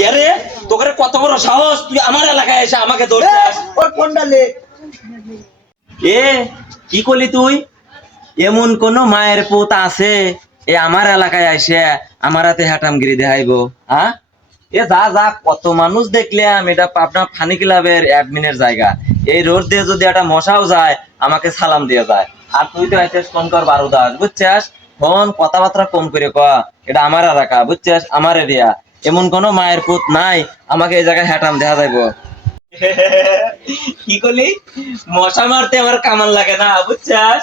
কে রে তোকে কত বড় সাহস তুই আমার এলাকায় এসে আমাকে ধরছিস ওর ফোনটা লে। এ কি করলি তুই এমন কোন মায়ের পুত আছে এ আমার এলাকায় এসে আমার হাতে হাটামগিরি দেখাইবো হ্যাঁ এ যা যা কত মানুষ দেখলাম এটা আপনার ফানি ক্লাবের অ্যাডমিনের জায়গা এই রোড দিয়ে যদি একটা মশাও যায় আমাকে সালাম দিয়ে যায় আর তুই তো আইছিস ফোন কর বারুদাস বুঝছিস ফোন কথাবার্তা কম করে ক এটা আমার এলাকা বুঝছিস আমার এরিয়া এমন কোন মায়ের পুত নাই আমাকে এই জায়গায় হ্যাটাম দেখা যাইবো কি করলি মশা মারতে আমার কামান লাগে না বুঝছিস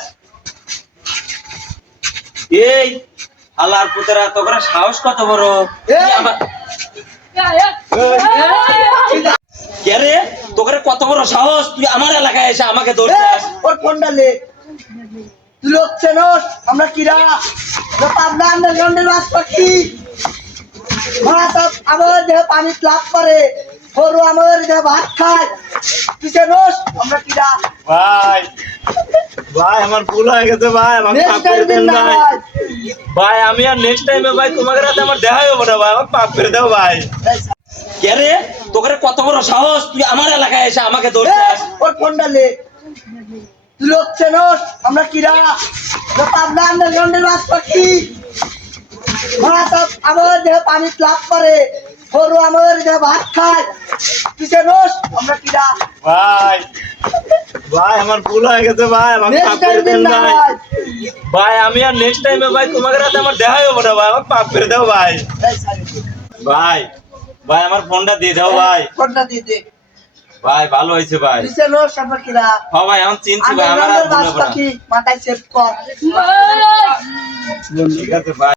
এই আল্লাহর পুতেরা তোর সাহস কত বড় কে রে তোর কত বড় সাহস তুই আমার এলাকায় এসে আমাকে ধরছিস ওর ফোনটা লে। তুই লোক চেনস আমরা কিরা পাবনা আন্ডারগ্রাউন্ডের মাছ পাখি আমাদের দেহে পানি লাভ করে গরু আমাদের দেহে ভাত খায় তুই চেনস আমরা কিরা ভাই ভাই আমার ভুল হয়ে গেছে ভাই আমাকে মাফ করে দেন ভাই ভাই আমি আর নেক্সট টাইমে ভাই তোমাদের সাথে আমার দেখা হবে না ভাই আমাকে মাফ করে দাও ভাই কে রে তোর কত বড় সাহস তুই আমার এলাকায় এসে আমাকে ধরছিস ওর ফোনটা লে। তুই লোক চেনস আমরা কিরা পাবনা আন্ডারগ্রাউন্ডের মাছ পাখি আমাদের দেহে পানি লাভ করে গরু আমাদের দেহে ভাত খায় তুই চেনস আমরা কিরা ভাই ভাই আমার ভুল হয়ে গেছে ভাই আমাকে মাফ করে দেন ভাই ভাই আমি আর নেক্সট টাইমে ভাই তোমাদের সাথে আমার দেখা হবে না ভাই আমাকে মাফ করে দাও ভাই ভাই ভাই আমার ফোনটা দিয়ে দাও ভাই ফোনটা দিয়ে দে ভাই ভালো হয়েছে ভাই তুই চেনস আমরা কিরা হ্যাঁ ভাই আমি চিনছি ভাই আমার আর ভুল হবে না মাথায় সেভ কর ঠিক আছে ভাই